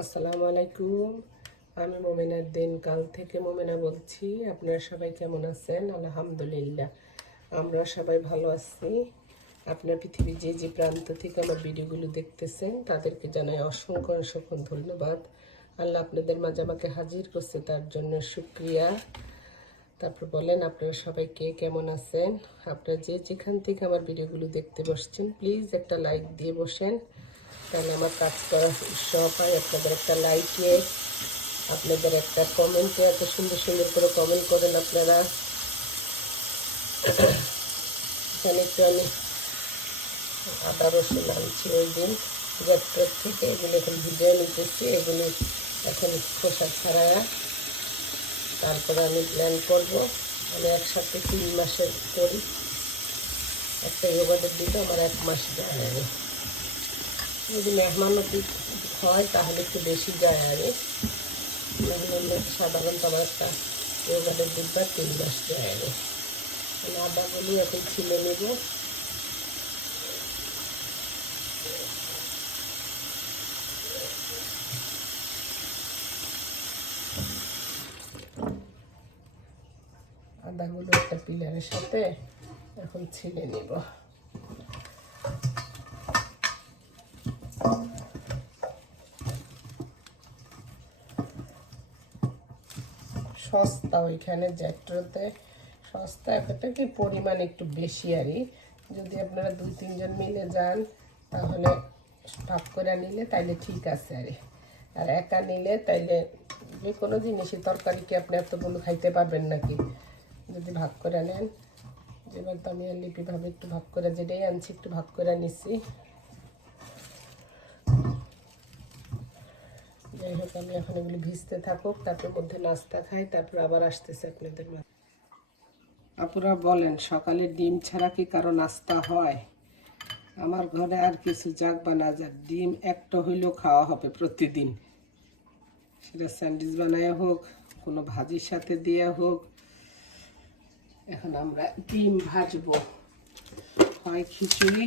আসসালামু আলাইকুম। আমি মোমেনার দিন কাল থেকে মোমেনা বলছি। আপনারা সবাই কেমন আছেন? আলহামদুলিল্লাহ। আমরা সবাই ভালো আছি। আপনার পৃথিবীর যে যে প্রান্ত থেকে আমার ভিডিওগুলো দেখতেছেন, তাদেরকে জানাই অসংখ্য অসংখ্য ধন্যবাদ। আল্লাহ আপনাদের মাঝে আমাকে হাজির করছে, তার জন্য শুক্রিয়া। তারপর বলেন, আপনারা সবাই কে কেমন আছেন? আপনারা যে যেখান থেকে আমার ভিডিওগুলো দেখতে বসছেন প্লিজ একটা লাইক দিয়ে বসেন। তাহলে আমার কাজ করার উৎসাহ পায় আপনাদের একটা লাইকে আপনাদের একটা কমেন্টে এত সুন্দর সুন্দর করে কমেন্ট করেন আপনারা। এখানে একটু আমি আদা রসুন আনছি ওই দিন। গ্যাসট্রেট থেকে এগুলো এখন ভিজিয়ে নিতেছি, এগুলি এখন খোসা ছাড়ায় তারপরে আমি প্ল্যান করব। আমি একসাথে তিন মাসের করি। একটা যোগাযোগ দিতে আমার এক মাস যায়। আমি যদি মেহমানতি হয়, তাহলে একটু বেশি যায় আরে মেহমান সাধারণত আমার একটা যোগাযোগ বুধবার তিন মাস যায় আমি আদাগুলি এখন ছিলে নেব। আদাগুলো একটা পিলারের সাথে এখন ছিলে নিব। সস্তা ওইখানে জ্যাট্রোতে সস্তা একটা কি পরিমাণ একটু বেশি আরই যদি আপনারা দুই, তিনজন মিলে যান, তাহলে ভাগ করে নিলে তাইলে ঠিক আছে আরে আর একা নিলে তাইলে যে কোনো জিনিসই, তরকারি কি আপনি এতগুলো খাইতে পারবেন নাকি? যদি ভাগ করে নেন। যেবার তো আমি আর লিপিভাবে একটু ভাগ করে, যেটাই আনছি একটু ভাগ করে নিছি। হোক আমি এখন এগুলি ভিজতে থাকুক, তারপর মধ্যে নাস্তা খাই, তারপর আবার আসতেছে আপনাদের মাঝে। আপুরা বলেন, সকালে ডিম ছাড়া কি কারও নাস্তা হয়? আমার ঘরে আর কিছু যাক বা না যাক, ডিম একটা হইলেও খাওয়া হবে প্রতিদিন। সেটা স্যান্ডউইচ বানায় হোক, কোনো ভাজির সাথে দিয়ে হোক, এখন আমরা ডিম ভাজবো। হয় খিচুড়ি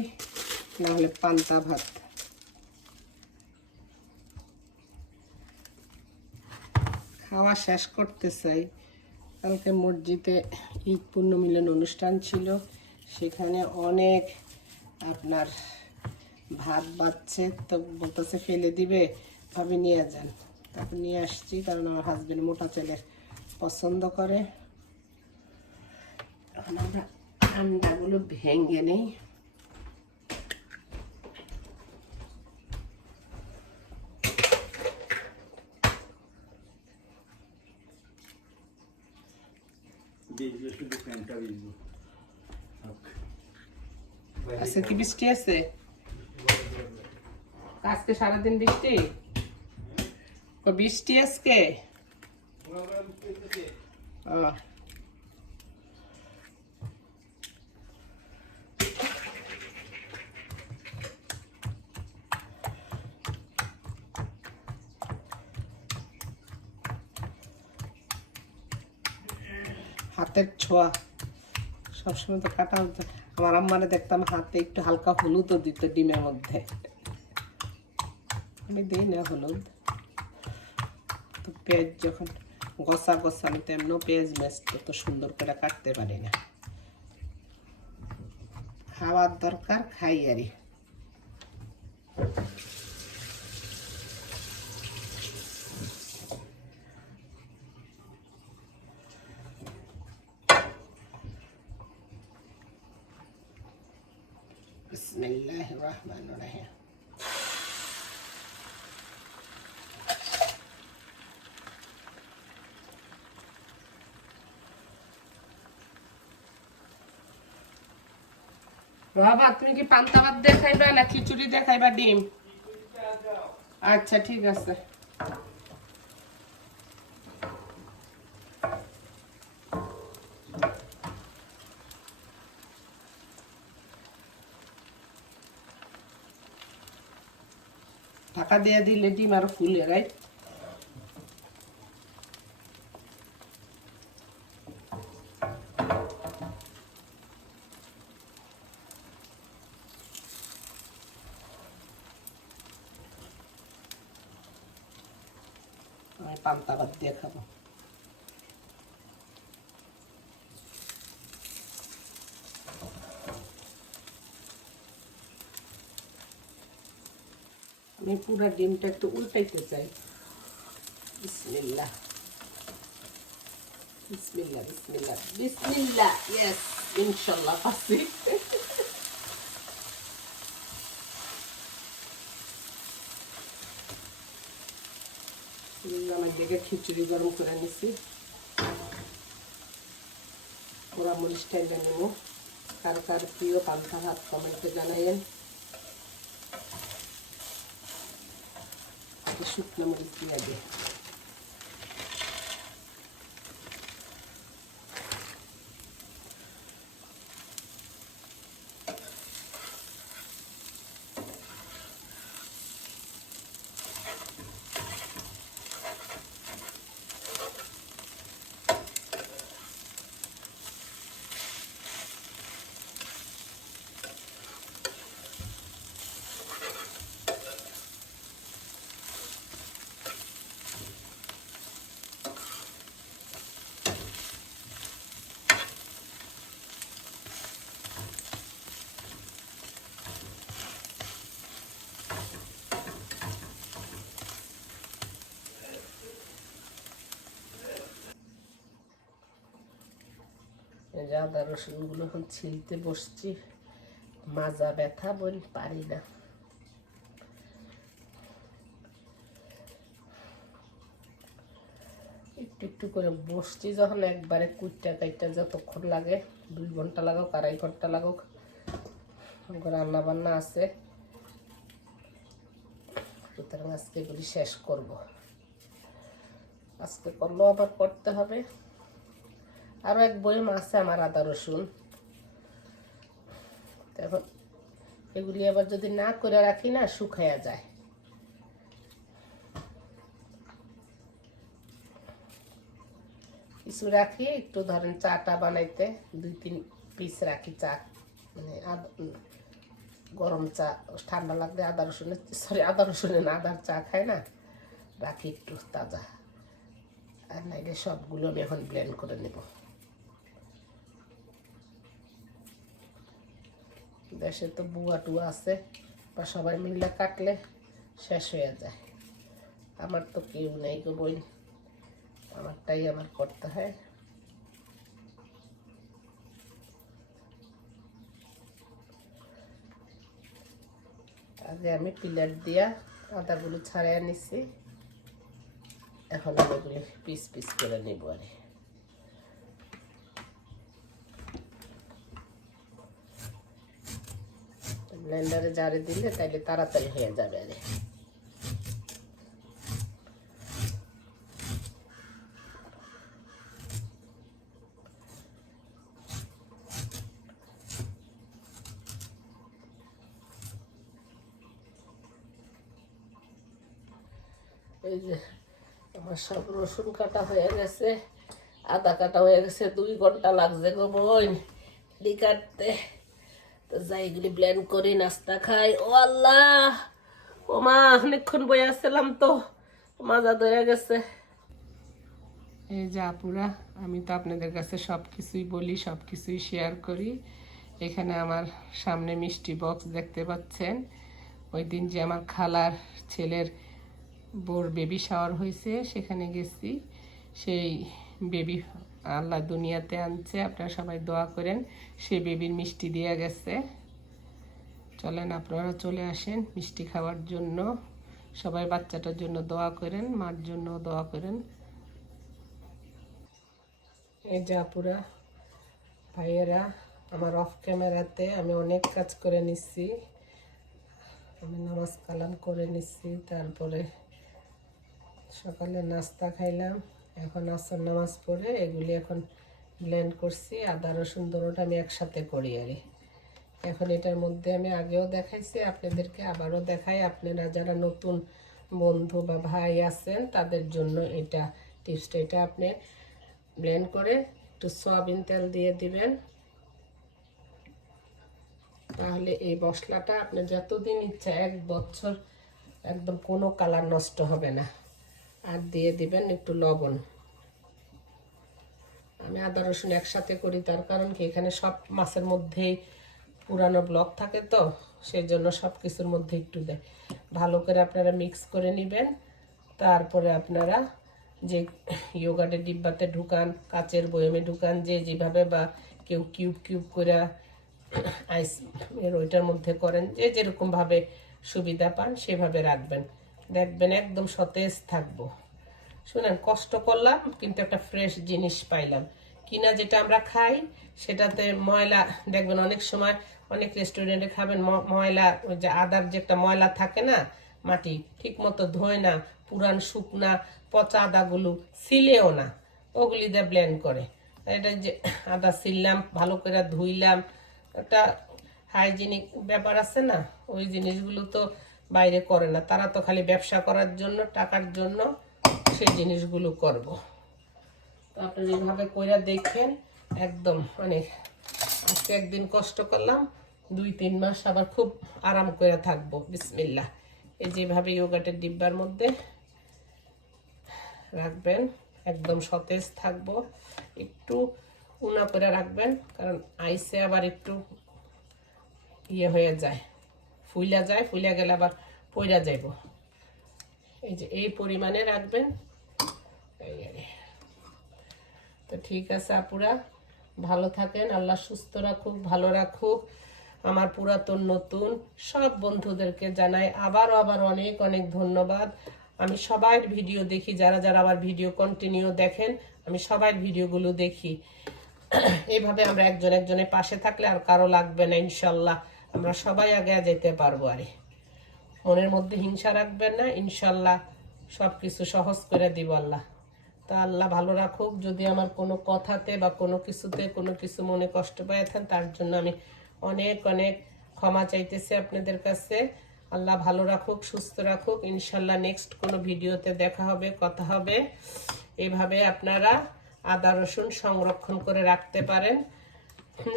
নাহলে পান্তা ভাত। খাওয়া শেষ করতে চাই। কালকে মসজিদে ঈদ পূর্ণ মিলন অনুষ্ঠান ছিল। সেখানে অনেক আপনার ভাত বাচ্ছে তো বলতেছে, ফেলে দিবে, ভাবে নিয়ে যান। তারপর নিয়ে আসছি, কারণ আমার হাজবেন্ড মোটা ছেলে পছন্দ করে। আমরা আন্ডাগুলো ভেঙে নেই। আজকে কি বৃষ্টি আছে? আজকে সারাদিন বৃষ্টি? ও বৃষ্টি আজকে। হাতের ছোঁয়া। সবসময় তো কাটা হতো আমার আম্মারে দেখতাম হাতে একটু হালকা হলুদও দিত ডিমের মধ্যে। আমি দিই না হলুদ। তো পেঁয়াজ যখন গসা গসা, আমি তো এমনও পেঁয়াজ ম্যাচ তত সুন্দর করে কাটতে পারি না। খাওয়ার দরকার, খাই আরই। रहमान रहीम বাবা তুমি কি পান্তা ভাত দেখাইবা না খিচুড়ি দেখাইবা ডিম আচ্ছা ঠিক আছে ঢাকা দিয়ে দিলে ডিম আরও ফুলে রাইট আমি পান্তা বাদ দিয়ে খাব। আমি পুরো ডিমটা একটু উল্টাইতে চাই। বিসমিল্লাহ। বিসমিল্লাহ বিসমিল্লাহ বিসমিল্লাহ ইয়েস ইনশাল্লাহ পাচ্ছি আমার দিকে খিচুড়ি গরম করে নিছি ওরা মরিচ টাইমে নেব। কার কার প্রিয় পান্তা ভাত কমেন্টে জানাইয়েন। একটু শুকনো মরিচ এই আদা রসুনগুলো এখন ছিলতে বসছি। মাজা ব্যথা বল, পারি না। একটু একটু করে বসছি যখন একবারে কুইটা কাইটা যতক্ষণ লাগে, দুই ঘণ্টা লাগুক, আড়াই ঘণ্টা লাগুক। রান্না বান্না আছে। সুতরাং আজকে এগুলি শেষ করব। আজকে করলেও আবার করতে হবে। আরও এক বইম আছে আমার আদা, রসুন। এখন এগুলি আবার যদি না করে রাখি না শুকাইয়া যায়। কিছু রাখি, একটু ধরেন চাটা বানাইতে, দুই তিন পিস রাখি চা মানে গরম চা, ঠান্ডা লাগলে আদা, রসুনের সরি আদা না, আদার চা খায় না, রাখি একটু তাজা। আর নাইলে সবগুলো আমি এখন ব্লেন্ড করে নেব। দেশে তো বুয়া টুয়া আছে, বা সবাই মিলে কাটলে শেষ হয়ে যায়। আমার তো কেউ নেই গো বই আমারটাই আমার করতে হয়। আগে আমি পিলার দিয়া আদাগুলো ছাড়াইয়া নিছি, এখন আমি এগুলি পিস পিস করে নেব আর ব্লেন্ডারে জারে দিলে তাইলে তাড়াতাড়ি হয়ে যাবে আরে এই যে আমার সব রসুন কাটা হয়ে গেছে, আদা কাটা হয়ে গেছে, দুই ঘণ্টা লাগছে গো বই। কাটতে যাই এগুলি ব্লেন্ড করি নাস্তা খাই। ও আল্লাহ! ও মা, অনেকক্ষণ বই আসছিলাম তো। মাজা ধরে গেছে। এই যে আপুরা, আমি তো আপনাদের কাছে সব কিছুই বলি সব কিছুই শেয়ার করি। এখানে আমার সামনে মিষ্টি বক্স দেখতে পাচ্ছেন। ওই দিন যে আমার খালার ছেলের বোর বেবি শাওয়ার হয়েছে, সেখানে গেছি। সেই বেবি আল্লাহ দুনিয়াতে আনছে, আপনারা সবাই দোয়া করেন। সেই বেবির মিষ্টি দিয়ে গেছে। চলেন, আপনারা চলে আসেন মিষ্টি খাওয়ার জন্য। সবাই বাচ্চাটার জন্য দোয়া করেন, মার জন্য দোয়া করেন। এই যে আপুরা, ভাইয়েরা, আমার অফ ক্যামেরাতে আমি অনেক কাজ করে নিচ্ছি আমি নামাজ কালাম করে নিচ্ছি তারপরে সকালে নাস্তা খাইলাম। এখন আসর নামাজ পড়ে এগুলি এখন ব্লেন্ড করছি, আদা, রসুন দোনোটা আমি একসাথে করি আর এখন এটার মধ্যে আমি আগেও দেখাইছি, আপনাদেরকে আবারও দেখাই। আপনারা যারা নতুন বন্ধু বা ভাই আছেন, তাদের জন্য এটা টিপসটা। এটা আপনি ব্লেন্ড করে একটু সয়াবিন তেল দিয়ে দিবেন। তাহলে এই মশলাটা আপনি যতদিন ইচ্ছা, এক বছর একদম কোনো কালার নষ্ট হবে না। আর দিয়ে দিবেন একটু লবণ। আমি আদা রসুন একসাথে করি, তার কারণ কি, এখানে সব মাছের মধ্যেই পুরানো ব্লক থাকে তো, সেই জন্য সব কিছুর মধ্যে একটু দেয়। ভালো করে আপনারা মিক্স করে নেবেন, তারপরে আপনারা যে ইয়োগাটের ডিব্বাতে ঢুকান, কাচের বয়মে ঢুকান, যে যেভাবে বা কেউ কিউব কিউব করে আইস এর ওইটার মধ্যে করেন, যে যেরকমভাবে সুবিধা পান, সেভাবে রাখবেন। দেখবেন একদম সতেজ থাকব। শুনেন, কষ্ট করলাম, কিন্তু একটা ফ্রেশ জিনিস পাইলাম। কিনা যেটা আমরা খাই, সেটাতে ময়লা, দেখবেন অনেক সময় অনেক রেস্টুরেন্টে খাবেন ময়লা যে আদার যে একটা ময়লা থাকে না, মাটি ঠিক মতো ধোয় না, পুরান শুকনা পচা আদাগুলো সিলেও না, ওগুলি দিয়ে ব্লেন্ড করে। এটা যে আদা সিললাম, ভালো করে ধুইলাম, একটা হাইজিনিক ব্যাপার আছে না, ওই জিনিসগুলো তো বাইরে করে না। তারা তো খালি ব্যবসা করার জন্য, টাকার জন্য সেই জিনিসগুলো করব। তো আপনারা এইভাবে কইরা দেখেন, একদম মানে আজকে একদিন কষ্ট করলাম, দুই তিন মাস আবার খুব আরাম করে থাকব। বিসমিল্লা এই যেভাবে ইয়োগাটের ডিব্বার মধ্যে রাখবেন, একদম সতেজ থাকব। একটু উনা করে রাখবেন, কারণ আইসে আবার একটু ইয়ে হয়ে যায়। ফুইলা যায়, ফুইলা গেলে আবার পইরা যাইব। এই যে এই পরিমাণে রাখবেন। তো ঠিক আছে আপুরা, ভালো থাকেন, আল্লাহ সুস্থ রাখুক, ভালো রাখুক। আমার পুরাতন, নতুন সব বন্ধুদেরকে জানাই আবারও আবার অনেক অনেক ধন্যবাদ। আমি সবার ভিডিও দেখি, যারা যারা আমার ভিডিও কন্টিনিউ দেখেন, আমি সবার ভিডিওগুলো দেখি। এইভাবে আমরা একজন একজনের পাশে থাকলে আর কারও লাগবে না, ইনশাল্লাহ। আমরা সবাই আগে যেতে পারব আরে। মনের মধ্যে হিংসা রাখবেন না, ইনশাল্লাহ সব কিছু সহজ করে দিব আল্লাহ। তা আল্লাহ ভালো রাখুক, যদি আমার কোনো কথাতে বা কোনো কিছুতে কোনো কিছু মনে কষ্ট পায় থাকেন, তার জন্য আমি অনেক অনেক ক্ষমা চাইতেছি আপনাদের কাছে। আল্লাহ ভালো রাখুক, সুস্থ রাখুক। ইনশাল্লাহ নেক্সট কোনো ভিডিওতে দেখা হবে, কথা হবে। এভাবে আপনারা আদা রসুন সংরক্ষণ করে রাখতে পারেন।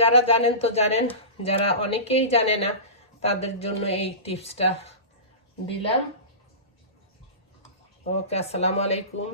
যারা জানেন তো জানেন, যারা অনেকেই জানে না, তাদের জন্য এই টিপসটা দিলাম। ওকে, আসসালামু আলাইকুম।